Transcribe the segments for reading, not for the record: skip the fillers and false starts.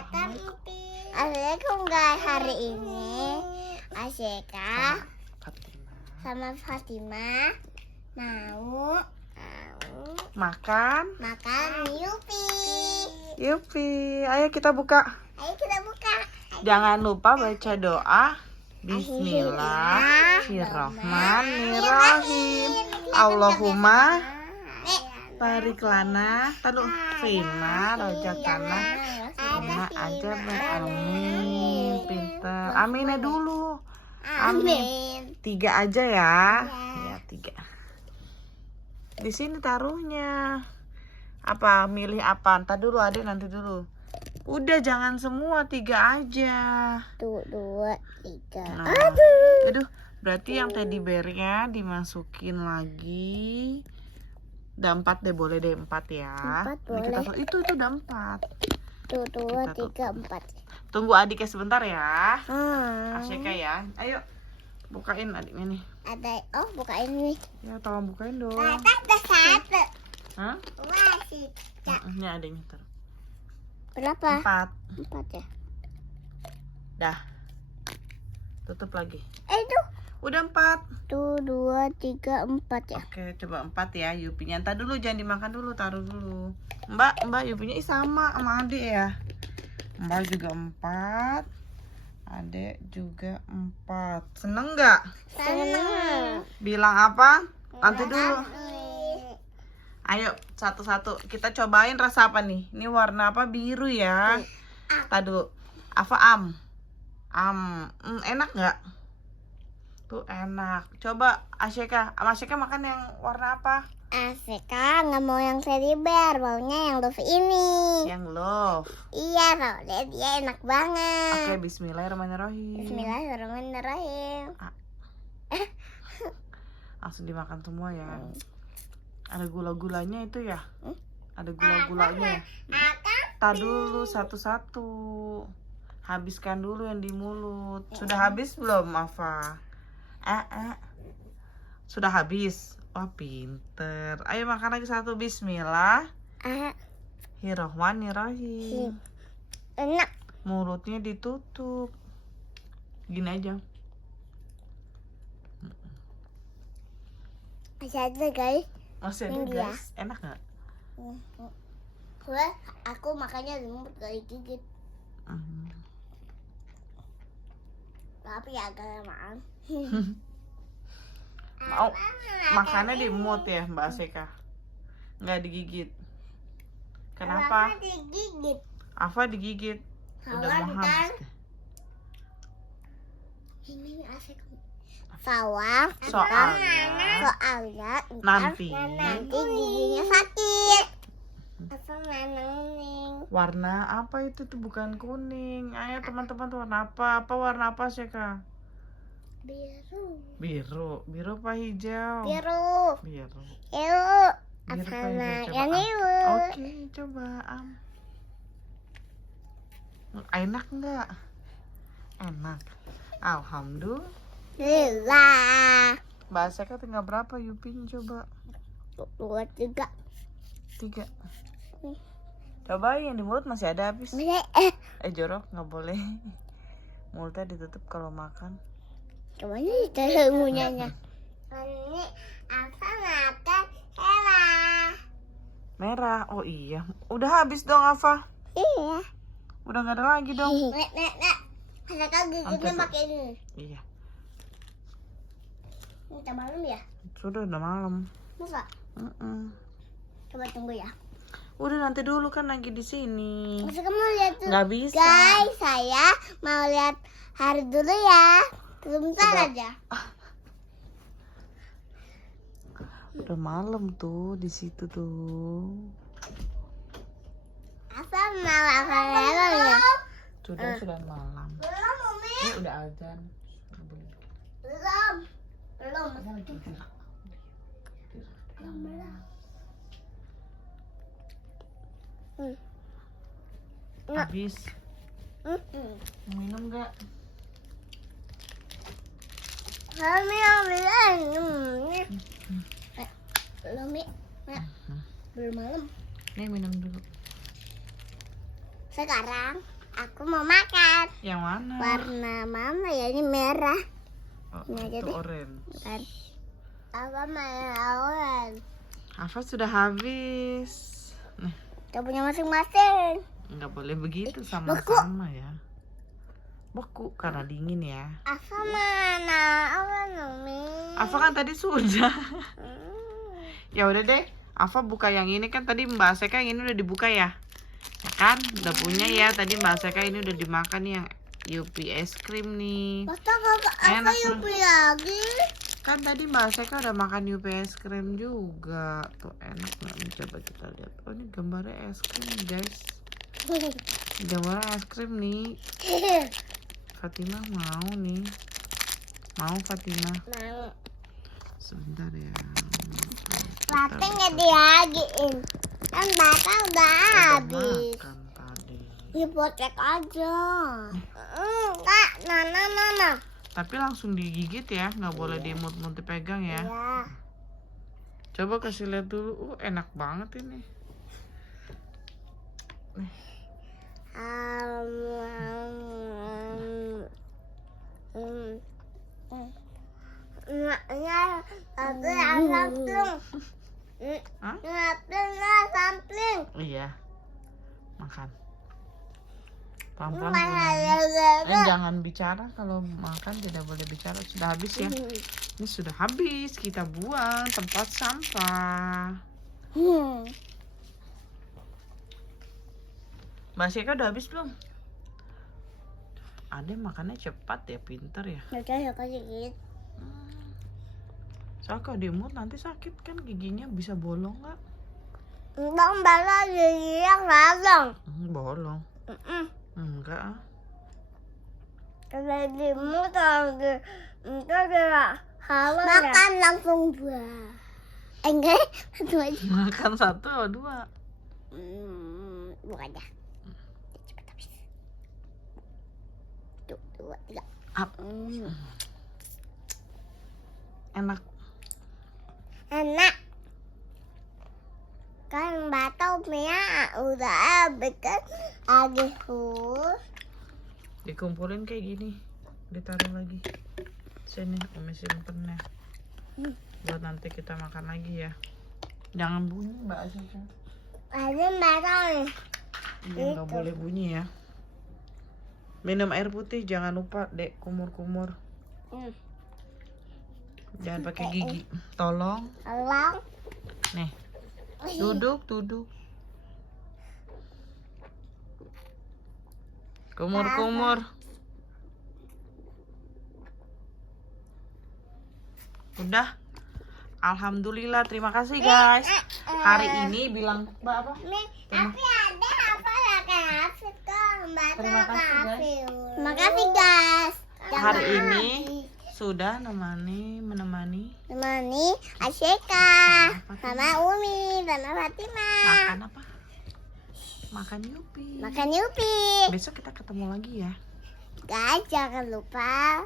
Assalamualaikum guys, hari ini Asyika sama Fatimah mau makan Yupi. Ayo kita buka. Jangan lupa baca doa. Bismillahirrahmanirrahim. Allahumma barik lana tadu fima rojakana enak aja amin. Pinter. Aminnya dulu. Amin. 3 aja ya. Ya 3. Di sini taruhnya. Apa? Milih apa? Ntar dulu Ade, nanti dulu. Udah jangan semua, 3 aja. 2, 3. Nah, aduh, berarti yang teddy bearnya dimasukin lagi. Udah 4 deh, boleh deh 4 ya. 4 boleh. Itu udah 4. 2, 3, 4. Tunggu adiknya sebentar ya. Asyika ya. Ayo bukain adiknya nih. Ada, bukain nih. Ya tolong bukain dong. Ada 1. Hah? Masih. Ini adiknya taruh. Berapa? 4 ya. Dah. Tutup lagi. Itu. Udah 4. 1, 2, 3, 4 ya. Oke, coba 4 ya Yupinya. Ntar dulu, jangan dimakan dulu, taruh dulu. Mbak Yupinya sama adik ya. Mbak juga 4. Adek juga 4. Seneng nggak? Seneng. Bilang apa? Nanti dulu. Ayo, satu-satu. Kita cobain rasa apa nih? Ini warna apa? Biru ya. Tadu. Apa enak nggak? Tuh enak. Coba Asyika. Asyika makan yang warna apa? Asyika nggak mau yang teddy bear, maunya yang love ini. Yang love. Iya, soalnya dia enak banget. Oke, bismillahirrahmanirrahim. Bismillahirrahmanirrahim. Langsung dimakan semua ya. Ada gula-gulanya itu ya? Ada gula-gulanya. Tar dulu satu-satu. Habiskan dulu yang di mulut. Sudah habis belum, Afa? Sudah habis. Wah, pinter. Ayo makan lagi satu. Bismillahirrahmanirrahim. Enak. Mulutnya ditutup. Gini aja. Masih ada guys. Masih ada guys. Enak gak? Aku makannya lembut dari gigit. Tapi agak lamaan. Mau makannya di mood ya Mbak Asyika? Nggak digigit. Kenapa? Digigit. Afa digigit. Udah mau habis. Ini asik. Soalnya nanti giginya sakit. Warna apa itu tuh? Bukan kuning. Ayo teman-teman tuh warna apa? Apa warna apa sih Kak? Biru apa hijau? Biru. Biru Apa apa hijau? yang biru? Oke, coba enak nggak? Enak. Alhamdulillah. Mbak Asyika tinggal berapa Yupin coba? 2, 3. 3. Coba yang di mulut masih ada habis. Jorok, nggak boleh. Mulutnya ditutup kalau makan. Coba kita ngunyahnya. Ini apa makan Merah. Oh iya. Udah habis dong Afa. Iya. Udah nggak ada lagi dong. Nek. Asalkan gigitnya pakai ini. Iya. Udah malam ya? Sudah udah malam. Masa? Coba tunggu ya. Udah nanti dulu kan lagi di sini. Masa kamu lihat tuh? Nggak bisa. Guys, saya mau lihat hari dulu ya. Sebentar aja. Udah malam tuh di situ tuh. Apa mau makan malam ya? Sudah malam. Belum, Umi. Ini udah azan. Belum. Habis. Minum nggak? Kami yang bilang. Belum, Mi. Belum malam. Nih minum dulu. Sekarang Aku mau makan. Yang mana? Warna mama ya, ini merah. Oh, Ini aja itu deh. orange. Bukan. Apa main Hafal sudah habis. Nah, kita punya masing-masing. nggak boleh begitu Beku. sama-sama ya. Beku karena dingin ya. Apa mana? Apa Numi? Afa kan tadi sudah. Ya udah deh. Afa buka yang ini kan tadi Mbak Seka yang ini udah dibuka ya. Ya kan? Udah punya ya. Tadi Mbak Seka ini udah dimakan nih yang Yupi es krim nih. Masa kakak Enak, apa Yupi lagi? Kan tadi Mbak Seka udah makan Yupi es krim juga. Tuh enak nggak nih? Coba kita lihat. Oh ini gambarnya es krim guys. Gambarnya es krim nih. Fatimah mau nih. Mau Fatimah. Mau. Sebentar ya. Latte nggak dihagiin. Kan bata udah habis. Makan tadi. Dipocek aja. Kak, Nana. Tapi langsung digigit ya, nggak boleh diemut-emut dipegang ya. Ya. Coba kasih lihat dulu. Enak banget ini. Sampling. Iya. Makan. Pelan-pelan gunain. Jangan bicara kalau makan, tidak boleh bicara. Sudah habis ya. Ini sudah habis. Kita buang tempat sampah. Mbak Seka udah habis belum? Ada makannya cepat ya, pintar ya. Ya kasih gitu. Soalnya kalau diemut nanti sakit kan, giginya bisa bolong nggak? Bang bala gigi yang larang. Bolong. Enggak ah. Kalau dimut entar dia halal. Makan langsung dua. Enggak, satu aja. Makan satu atau dua? Dua aja. Cepat habis. Tuh, dua, tiga. Enak. Enak. Kan batau punya udah habis kan habis Dikumpulin kayak gini, ditaruh lagi. Sini Umi simpennya. Buat nanti kita makan lagi ya. Jangan bunyi Mbak Asika. ada batau nih. Iya nggak boleh bunyi ya. Minum air putih jangan lupa dek, kumur-kumur. Jangan pakai gigi. Tolong. Tolong. Nih. Duduk. Kumur. Udah. Alhamdulillah, terima kasih guys. Hari ini bilang Mbak apa? Tapi ada apa ya kan Afif kan? Terima kasih guys. Terima kasih guys. Hari ini sudah menemani Asika sama Umi sama Fatimah. makan apa? Makan Yupi. Makan Yupi. Besok kita ketemu lagi ya. Guys, jangan lupa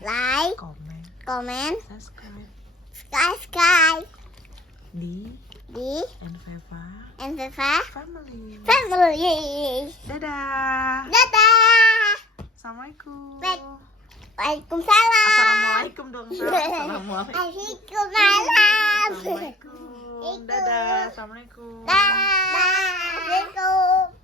like, comment, subscribe di Enveva Enveva Family. Dadah. Assalamualaikum. Waalaikumsalam. Assalamualaikum dong. Assalamualaikum. Waalaikumsalam. Assalamualaikum. Dadah. Assalamualaikum. Dadah. Assalamualaikum.